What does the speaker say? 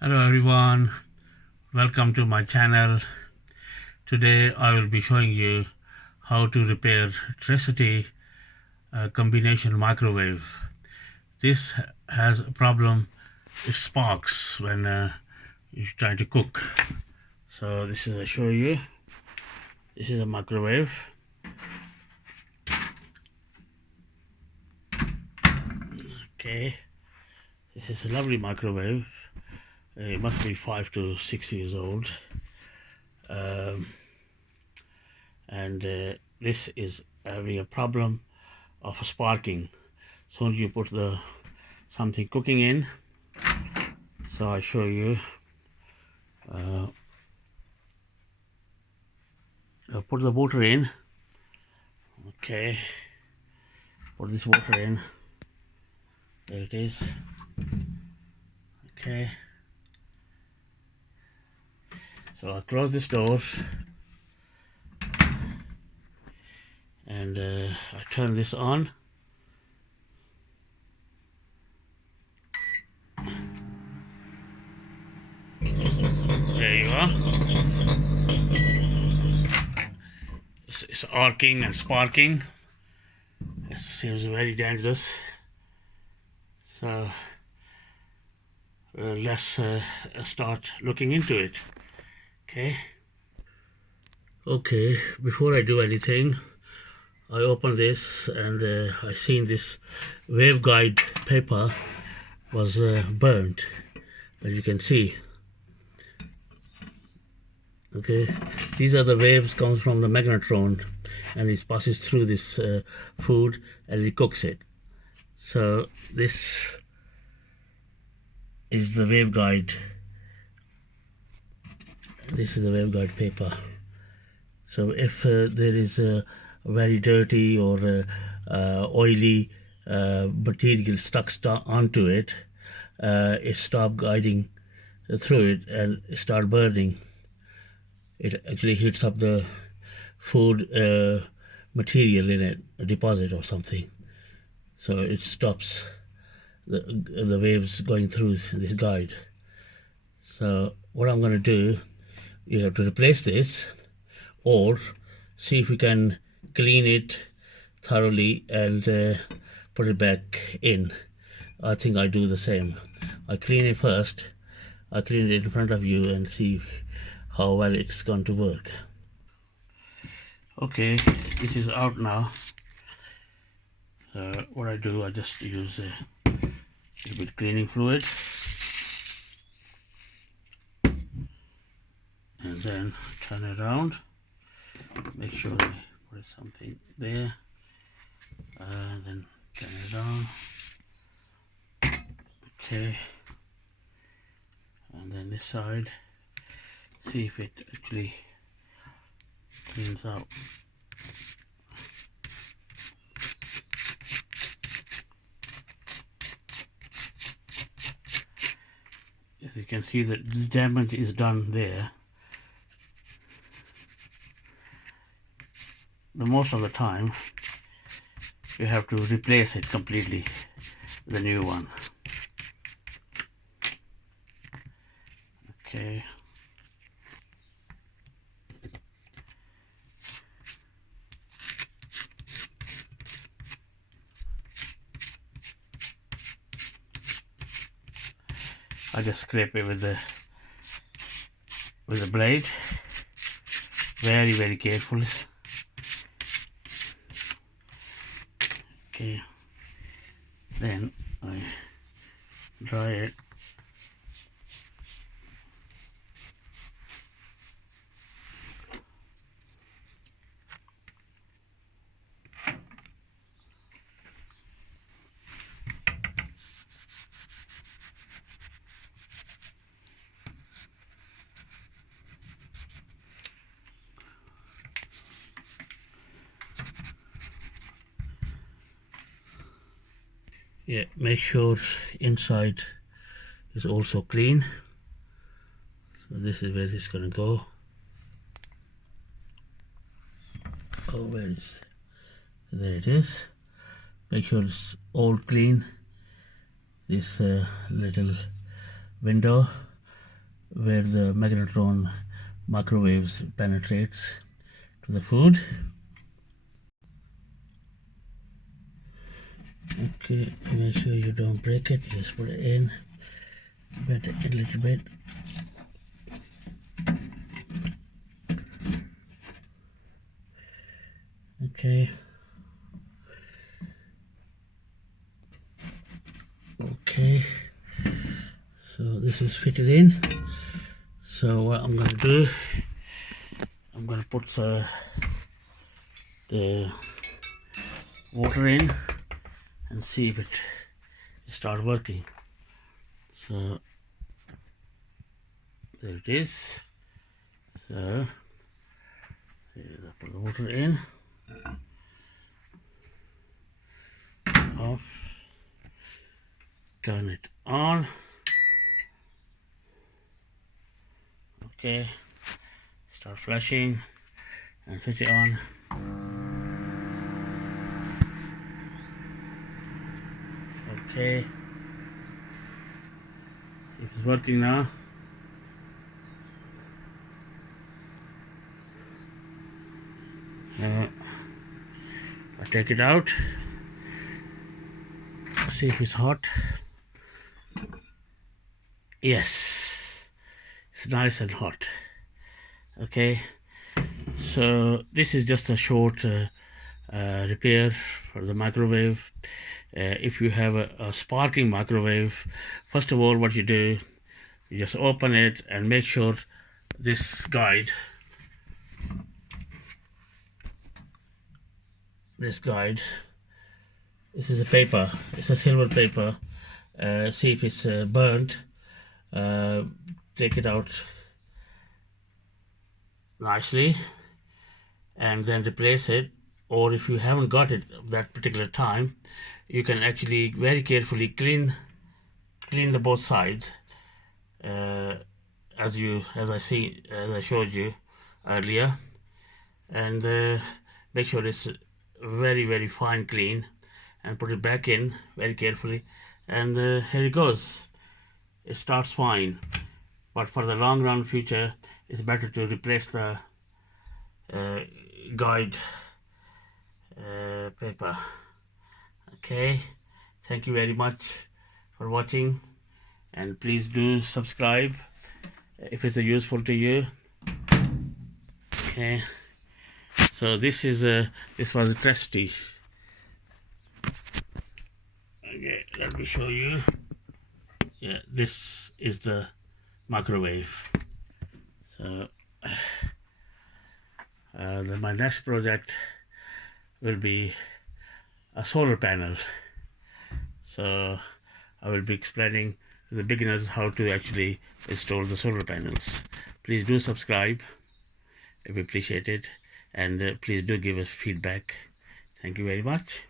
Hello everyone, welcome to my channel. Today I will be showing you how to repair electricity combination microwave. This has a problem, it sparks when you try to cook. So this is, I show you, this is a microwave. Okay, this is a lovely microwave. It must be 5 to 6 years old. And this is having a problem of sparking. So you put the something cooking in. So I show you. Put the water in. Okay. Put this water in. There it is. Okay. So I close this door and I turn this on. There you are. It's arcing and sparking. It seems very dangerous. So let's start looking into it. Okay, before I do anything, I open this and I seen this waveguide paper was burnt, as you can see. Okay, these are the waves comes from the magnetron and it passes through this food and it cooks it. So this is the waveguide. This is the waveguide paper. So if there is a very dirty or oily material stuck onto it, it stops guiding through it and start burning. It actually heats up the food material in it, a deposit or something. So it stops the waves going through this guide. So what I'm going to do, you have to replace this or see if we can clean it thoroughly and put it back in. I think I do the same. I clean it first. I clean it in front of you and see how well it's going to work. Okay, this is out now. What I do, I just use a little bit cleaning fluid and then turn it around. Make sure I put something there, then turn it on. Okay, and then this side, see if it actually cleans out. As you can see, that the damage is done there. The most of the time you have to replace it completely with a new one. Okay. I just scrape it with the blade, very carefully. Okay, then I dry it. Yeah, make sure inside is also clean. So this is where this is going to go. Oh, where is it? There it is. Make sure it's all clean. This little window where the magnetron microwaves penetrates to the food. Okay, make sure you don't break it. Just put it in, bend it a little bit. Okay. Okay. So this is fitted in. So what I'm going to do, I'm going to put the water in and see if it start working. So there it is. So I put the water in, off, turn it on. Okay, start flashing and switch it on. Okay, see if it's working now. I take it out, see if it's hot. Yes, it's nice and hot. Okay, so this is just a short repair for the microwave. If you have a sparking microwave, first of all what you do, you just open it and make sure this guide, this is a paper, it's a silver paper. See if it's burnt. Take it out nicely and then replace it. Or if you haven't got it that particular time, you can actually very carefully clean the both sides, as I showed you earlier, and make sure it's very fine clean, and put it back in very carefully, and here it goes. It starts fine, but for the long run future it's better to replace the guide paper. Okay, thank you very much for watching, and please do subscribe if it's useful to you. Okay, so this was a trusty. Okay, let me show you. Yeah, this is the microwave. So my next project will be a solar panel. So I will be explaining to the beginners how to actually install the solar panels. Please do subscribe if you appreciate it, and please do give us feedback. Thank you very much.